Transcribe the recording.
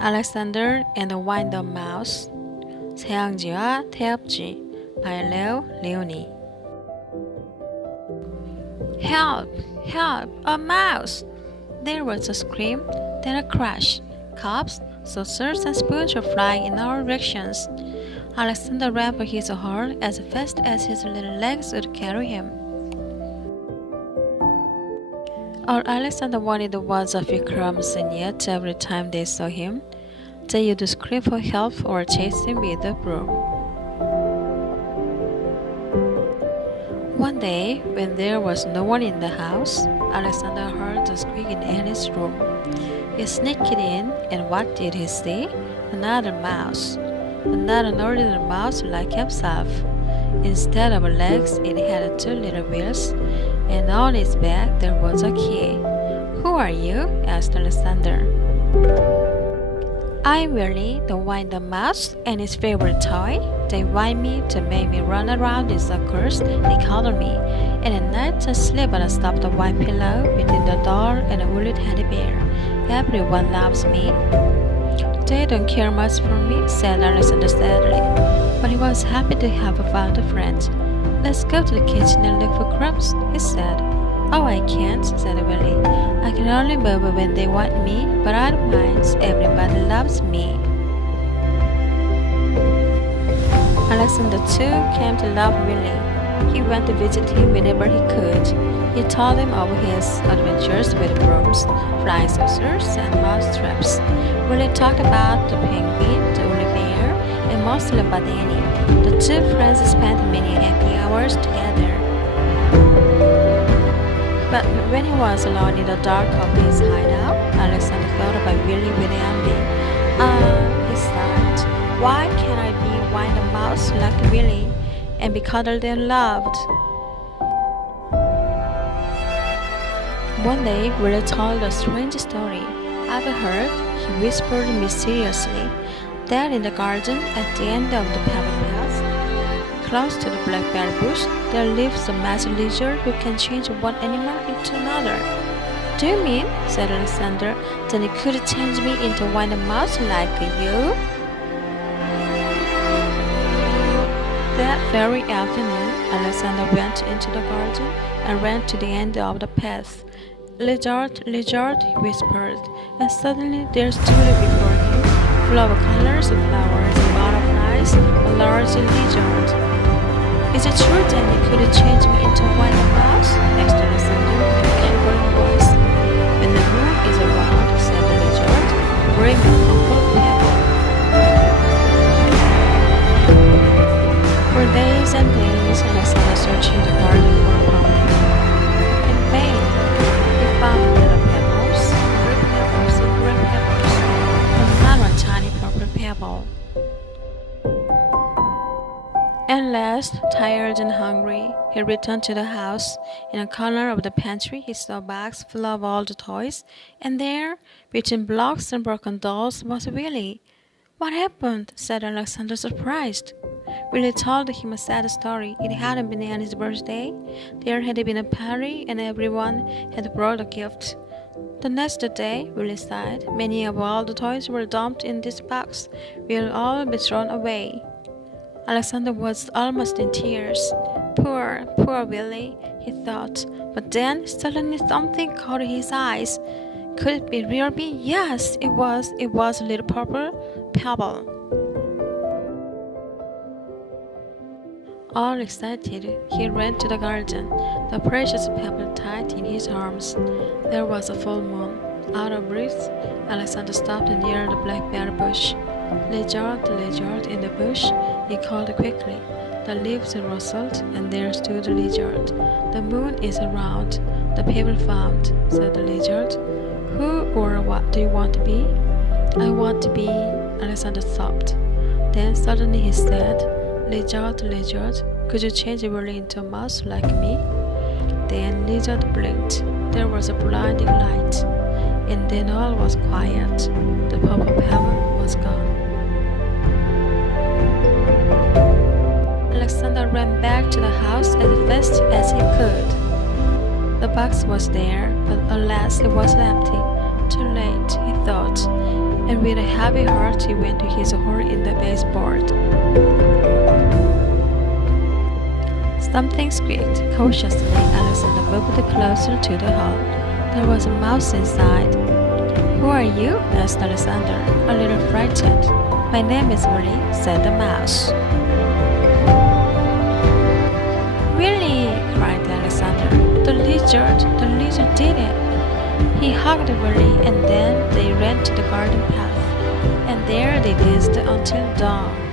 Alexander and the Wind-Up Mouse, 새앙쥐와 되었지 by Leo Leoni. Help! Help! A mouse! There was a scream, then a crash. Cups, saucers, and spoons were flying in all directions. Alexander ran for his hole as fast as his little legs would carry him. All Alexander wanted was a few crumbs, and yet every time they saw him, they would scream for help or chase him with a broom. One day, when there was no one in the house, Alexander heard a squeak in Annie's room. He sneaked in, and what did he see? Another mouse. But not an ordinary mouse like himself. Instead of legs, it had two little wheels, and on its back there was a key. Who are you? Asked Alexander. I'm Willie, the Wind-Up Mouse, and his favorite toy. They wind me to make me run around in circles, they color me, and at night I sleep on a soft white pillow between the doll and a woolly teddy bear. Everyone loves me. They don't care much for me, said Alexander sadly, but he was happy to have found a friend. Let's go to the kitchen and look for crumbs, he said. Oh, I can't, said Willie. I can only move when they want me, but I don't mind. Everybody loves me. Alexander too came to love Willie. He went to visit him whenever he could. He told him of his adventures with brooms, flying saucers, and mouse traps. Willie talked about the penguin, the woolly bear, and mostly about Annie. The two friends spent many happy hours together. But when he was alone in the dark of his hideout, Alexander thought about Willie with envy. He sighed. Why can't I be Wind-Up Mouse like Willie and be cuddled and loved? One day, Willie told a strange story. I've heard, he whispered mysteriously, that in the garden at the end of the pebble path, close to the blackberry bush, there lives a magic lizard who can change one animal into another. Do you mean, said Alexander, then it could change me into a Wind-Up Mouse like you? That very afternoon, Alexander went into the garden and ran to the end of the path. Lizard, lizard, he whispered, and suddenly there stood before him, full of colors of flowers and butterflies, a large lizard. Is it true that you could change me into a Wind-Up Mouse? Asked Alexander with a quivering voice. When the moon is around, said the lizard, bring me a purple pebble. For days and days, Alexander searched the garden for a purple pebble. In vain, he found little pebbles, green pebbles, and green pebbles, but not one tiny purple pebble. At last, tired and hungry, he returned to the house. In a corner of the pantry, he saw a box full of all the toys, and there, between blocks and broken dolls, was Willie. What happened? Said Alexander, surprised. Willie told him a sad story. It hadn't been Annie's birthday. There had been a party, and everyone had brought a gift. The next day, Willie sighed. Many of all the toys were dumped in this box. Will all be thrown away. Alexander was almost in tears. Poor, poor Willie, he thought. But then, suddenly something caught his eyes. Could it be really? Yes, it was a little purple pebble. All excited, he ran to the garden, the precious pebble tight in his arms. There was a full moon. Out of breath, Alexander stopped near the blackberry bush. Lizard, lizard in the bush, he called quickly. The leaves rustled, and there stood the lizard. The moon is round, the pebble found, said the lizard. Who or what do you want to be? I want to be, Alexander sobbed. Then suddenly he said, Lizard, lizard, could you change Willie into a mouse like me? Then Lizard blinked. There was a blinding light, and then all was quiet. The purple pebble was gone. Alexander ran back to the house as fast as he could. The box was there, but alas, it was empty. Too late, he thought. and with a heavy heart he went to his hole in the baseboard. Something squeaked. Cautiously, Alexander moved closer to the hole. There was a mouse inside. "Who are you?" asked Alexander, a little frightened. "My name is Willy," said the mouse. "Willy!" cried Alexander. The lizard did it!" He hugged Willy, and then they ran to the garden path, and there they danced until dawn.